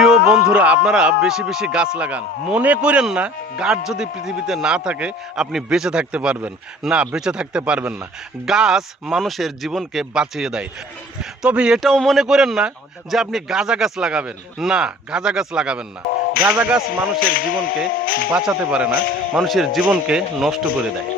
প্রিয় বন্ধুরা, আপনারা বেশি বেশি গাছ লাগান। মনে করেন না, গাছ যদি পৃথিবীতে না থাকে, আপনি বেঁচে থাকতে পারবেন। না, বেঁচে থাকতে পারবেন না। গাছ মানুষের জীবনকে বাঁচিয়ে দেয়। তবে এটাও মনে করেন না যে আপনি গাঁজা গাছ লাগাবেন। না, গাঁজা গাছ লাগাবেন না। গাঁজা গাছ মানুষের জীবনকে বাঁচাতে পারে না, মানুষের জীবনকে নষ্ট করে দেয়।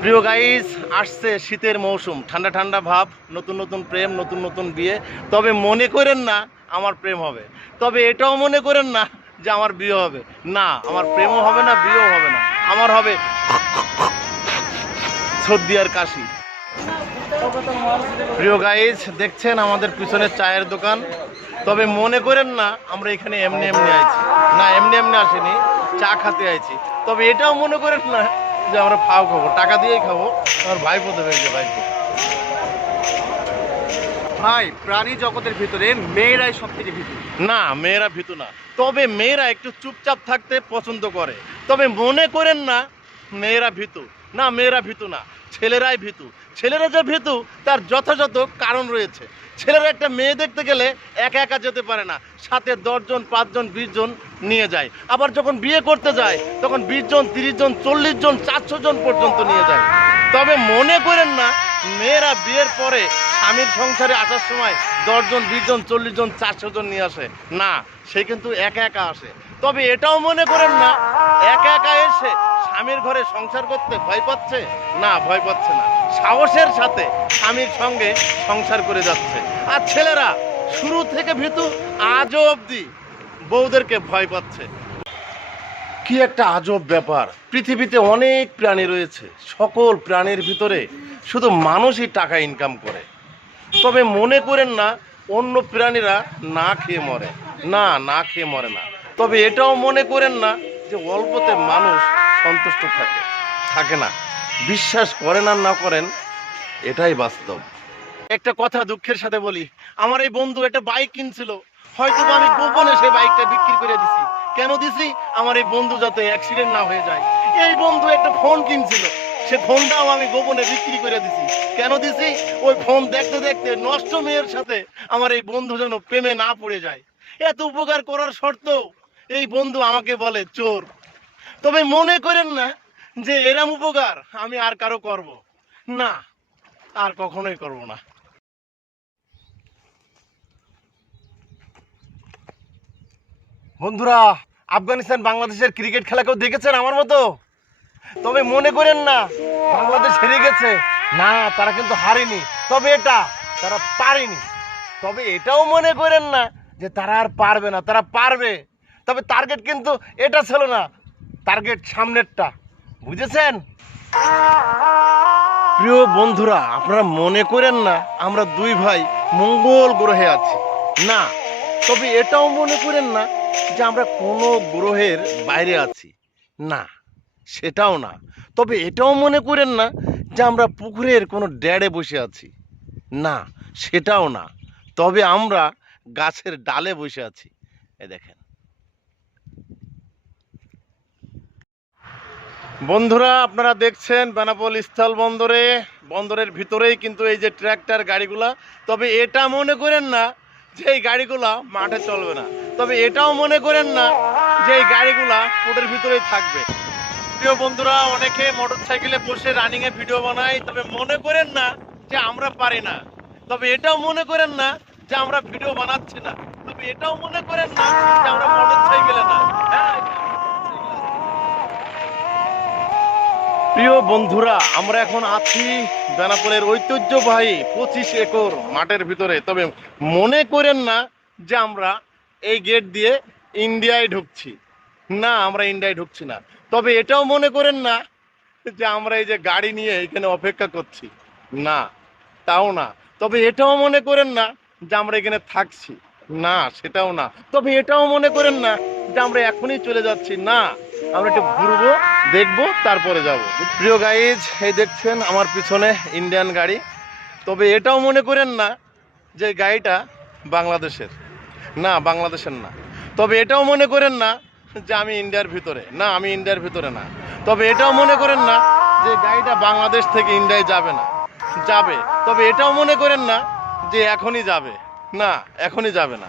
প্রিয় গাইস আসছে শীতের মৌসুম। ঠান্ডা ঠান্ডা ভাব, নতুন নতুন প্রেম, নতুন নতুন বিয়ে। তবে মনে করেন না আমার প্রেম হবে। তবে এটাও মনে করেন না যে আমার বিয়ে হবে। না, আমার প্রেমও হবে না, বিয়েও হবে না। আমার হবে সর্দি আর কাশি। প্রিয় গাইজ দেখছেন আমাদের পিছনে চায়ের দোকান? তবে মনে করেন না, আমরা এখানে এমনি এমনি আইছি। না, এমনি এমনি আসিনি, চা খাতে আইছি। তবে এটাও মনে করেন না যে আমরা ফাও খাব। টাকা দিয়েই খাব। আমার ভাইপো দেবে যে ভাইপো। ভাই, প্রাণী জগতের ভিতরে মেয়েরাই সব থেকে ভিতরে না, মেয়েরা ভীতু না। তবে মেয়েরা একটু চুপচাপ থাকতে পছন্দ করে। তবে মনে করেন না, মেয়েরা ভীতু। না, মেয়েরা ভীতু না। ছেলেরাই ভীতু। ছেলেরা যে ভীতু, তার যথাযথ কারণ রয়েছে। ছেলেরা একটা মেয়ে দেখতে গেলে একা একা যেতে পারে না। সাথে দশজন, পাঁচজন বিশ জন নিয়ে যায়। আবার যখন বিয়ে করতে যায়, তখন বিশ জন তিরিশ জন চল্লিশ জন চারশো জন পর্যন্ত নিয়ে যায়। তবে মনে করেন না, মেয়েরা বিয়ের পরে স্বামীর সংসারে আসার সময় দশজন বিশ জন চল্লিশ জন চারশো জন নিয়ে আসে। না, সে কিন্তু একা একা আসে। তবে এটাও মনে করেন না, একা একা এসে স্বামীর ঘরে সংসার করতে ভয় পাচ্ছে? না, ভয় পাচ্ছে না। সাহসের সাথে স্বামীর সঙ্গে সংসার করে যাচ্ছে। আর ছেলেরা, শুরু থেকে ভীতু, আজও অবধি বউদেরকে ভয় পাচ্ছে। কি একটা আজব ব্যাপার। পৃথিবীতে অনেক প্রাণী রয়েছে। সকল প্রাণীর ভিতরে শুধু মানুষই টাকা ইনকাম করে। তবে মনে করেন না, অন্য প্রাণীরা না খেয়ে মরে। না না খেয়ে মরে না। তবে এটাও মনে করেন না যে অল্পতে মানুষ সন্তুষ্ট থাকে। থাকে না। বিশ্বাস করেন আর না করেন, এটাই বাস্তব। একটা কথা দুঃখের সাথে বলি। আমার এই বন্ধু একটা বাইক কিনছিল। হয়তো আমি গোপনে সেই বাইকটা বিক্রি করে দিছি। কেন দিছি? আমার এই বন্ধু যাতে অ্যাক্সিডেন্ট না হয়ে যায়। এই বন্ধু একটা ফোন কিনছিল। সে ফোনটাও আমি গোপনে বিক্রি করে দিছি। কেন দিছি? ওই ফোন দেখতে দেখতে নষ্ট মেয়ের সাথে আমার এই বন্ধু যেন প্রেমে না পড়ে যায়। এত উপকার করার সত্ত্বেও এই বন্ধু আমাকে বলে, চোর। তবে মনে করেন না যে এরম উপকার আমি আর কারও করব। না, আর কখনোই করব না। বন্ধুরা, আফগানিস্তান বাংলাদেশের ক্রিকেট খেলা কেউ দেখেছেন আমার মতো? তবে মনে করেন না, বাংলাদেশ হেরে গেছে। না, তারা কিন্তু হারেনি। তবে এটা, তারা পারেনি। তবে এটাও মনে করেন না যে তারা আর পারবে না, তারা পারবে। তবে টার্গেট কিন্তু এটা ছিল না টার্গেট সামনেরটা। বুঝেছেন? প্রিয় বন্ধুরা, আপনারা মনে করেন না, আমরা দুই ভাই মঙ্গল গ্রহে আছি। না, তবে এটাও মনে করেন না যে আমরা কোনো গ্রহের বাইরে আছি। না, সেটাও না। তবে এটাও মনে করেন না যে আমরা পুকুরের কোনো ড্যাড়ে বসে আছি। না, সেটাও না। তবে আমরা গাছের ডালে বসে আছি। এ দেখেন। বন্ধুরা, আপনারা দেখছেন বেনাপোল স্থল বন্দরে। বন্দরের ভিতরেই কিন্তু এই যে ট্র্যাক্টর গাড়িগুলা। তবে এটা মনে করেন না যে এই গাড়িগুলা মাঠে চলবে না। তবে এটাও মনে করেন না যে এই গাড়িগুলা পোর্টের ভিতরেই থাকবে। প্রিয় বন্ধুরা, অনেকে মোটর সাইকেলে বসে রানিং এ ভিডিও বানায়, তবে মনে করেন না যে আমরা পারি না। তবে এটাও মনে করেন না যে আমরা ভিডিও বানাচ্ছি না। তবে এটাও মনে করেন না যে আমরা মোটর সাইকেলে না। প্রিয় বন্ধুরা, আমরা এখন আছি বেনাপোলের ঐতিহ্যবাহী পঁচিশ একর মাঠের ভিতরে। তবে মনে করেন না যে আমরা এই গেট দিয়ে ইন্ডিয়ায় ঢুকছি। না, আমরা ইন্ডিয়ায় ঢুকছি না। তবে এটাও মনে করেন না যে আমরা এই যে গাড়ি নিয়ে এখানে অপেক্ষা করছি। না, তাও না। তবে এটাও মনে করেন না যে আমরা এখানে থাকছি। না, সেটাও না। তবে এটাও মনে করেন না যে আমরা এখনই চলে যাচ্ছি। না, আমরা একটু ঘুরবো, দেখব, তারপরে যাব। প্রিয় গাইজ এই দেখছেন আমার পিছনে ইন্ডিয়ান গাড়ি। তবে এটাও মনে করেন না যে গাড়িটা বাংলাদেশের। না, বাংলাদেশের না। তবে এটাও মনে করেন না যে আমি ইন্ডিয়ার ভিতরে। না, আমি ইন্ডিয়ার ভিতরে না। তবে এটাও মনে করেন না যে গাড়িটা বাংলাদেশ থেকে ইন্ডিয়ায় যাবে না। যাবে। তবে এটাও মনে করেন না যে এখনই যাবে। না, এখনই যাবে না।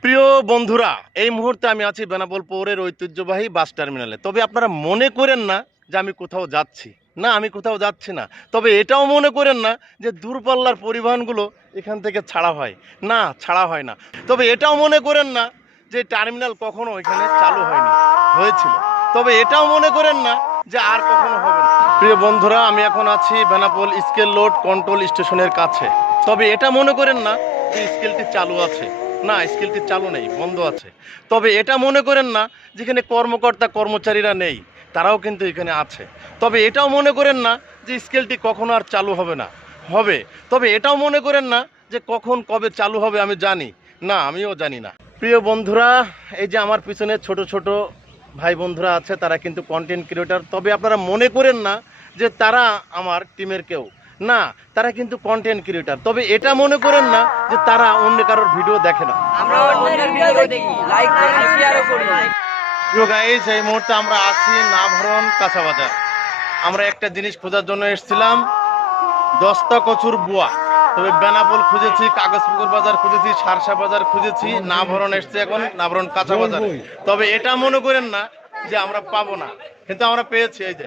প্রিয় বন্ধুরা, এই মুহূর্তে আমি আছি বেনাপোল পৌরের ঐতিহ্যবাহী বাস টার্মিনালে। তবে আপনারা মনে করেন না যে আমি কোথাও যাচ্ছি। না, আমি কোথাও যাচ্ছি না। তবে এটাও মনে করেন না যে দূরপাল্লার পরিবহনগুলো এখান থেকে ছাড়া হয়। না, ছাড়া হয় না। তবে এটাও মনে করেন না যে টার্মিনাল কখনো এখানে চালু হয়নি, হয়েছিল। তবে এটাও মনে করেন না যে আর কখনো হবে না। প্রিয় বন্ধুরা, আমি এখন আছি বেনাপোল স্কেল লোড কন্ট্রোল স্টেশনের কাছে। তবে এটা মনে করেন না যে স্কেলটি চালু আছে। না, স্কেলটি চালু নেই, বন্ধ আছে। তবে এটা মনে করেন না যেখানে কর্মকর্তা কর্মচারীরা নেই। তারাও কিন্তু এখানে আছে। তবে এটাও মনে করেন না যে স্কেলটি কখনো আর চালু হবে না। হবে। তবে এটাও মনে করেন না যে কখন কবে চালু হবে আমি জানি। না, আমিও জানি না। প্রিয় বন্ধুরা, এই যে আমার পিছনে ছোট ছোট ভাই বন্ধুরা আছে, তারা কিন্তু কন্টেন্ট ক্রিয়েটার তবে আপনারা মনে করেন না যে তারা আমার টিমের কেউ। না, তারা কিন্তু কন্টেন্ট ক্রিয়েটার তবে এটা মনে করেন না যে তারা অন্য কারোর ভিডিও দেখে না। আমরা ভিডিও দেখি। লাইক করি করি। প্রিয় গাইস এই মুহূর্তে আমরা আছি নাভরণ কাঁচা বাজার। আমরা একটা জিনিস খোঁজার জন্য এসেছিলাম দশটা কচুর বুয়া। তবে বেনাপোল খুঁজেছি, কাগজপুকুর বাজার খুঁজেছি, সারসা বাজার খুঁজেছি, নাভরণ এসছে এখন, নাভরণ কাঁচা বাজার। তবে এটা মনে করেন না যে আমরা পাবো না, কিন্তু আমরা পেয়েছি এই যে।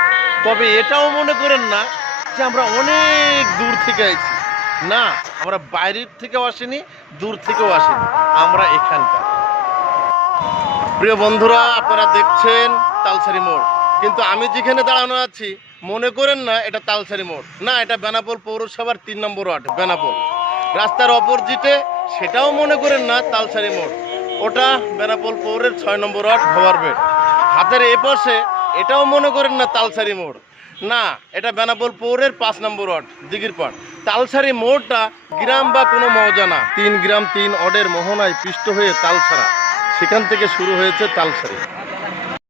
তবে এটাও মনে করেন না যে আমরা অনেক দূর থেকে আইছি। না, আমরা বাইরের থেকেও আসিনি, দূর থেকেও আসিনি। আমরা এখানকার। প্রিয় বন্ধুরা, আপনারা দেখছেন তালসারি মোড়। কিন্তু আমি যেখানে দাঁড়ানো আছি, মনে করেন না এটা তালসারি মোড়। না, এটা বেনাপোল পৌরসভার তিন নম্বর ওয়ার্ড, বেনাপোল। রাস্তার অপরজিটে সেটাও মনে করেন না তালসারি মোড়। ওটা বেনাপোল পৌরের ছয় নম্বর ওয়ার্ড ভোবার বেড হাতের এ পাশে এটাও মনে করেন না তালসারি মোড়। না, এটা বেনাপোল পৌরের পাঁচ নম্বর ওয়ার্ড পাট তালসারি মোড়টা গ্রাম বা কোনো মজা না। তিন গ্রাম, তিন অডের মোহনায় পিষ্ট হয়ে তালসারা সেখান থেকে শুরু হয়েছে তালসারি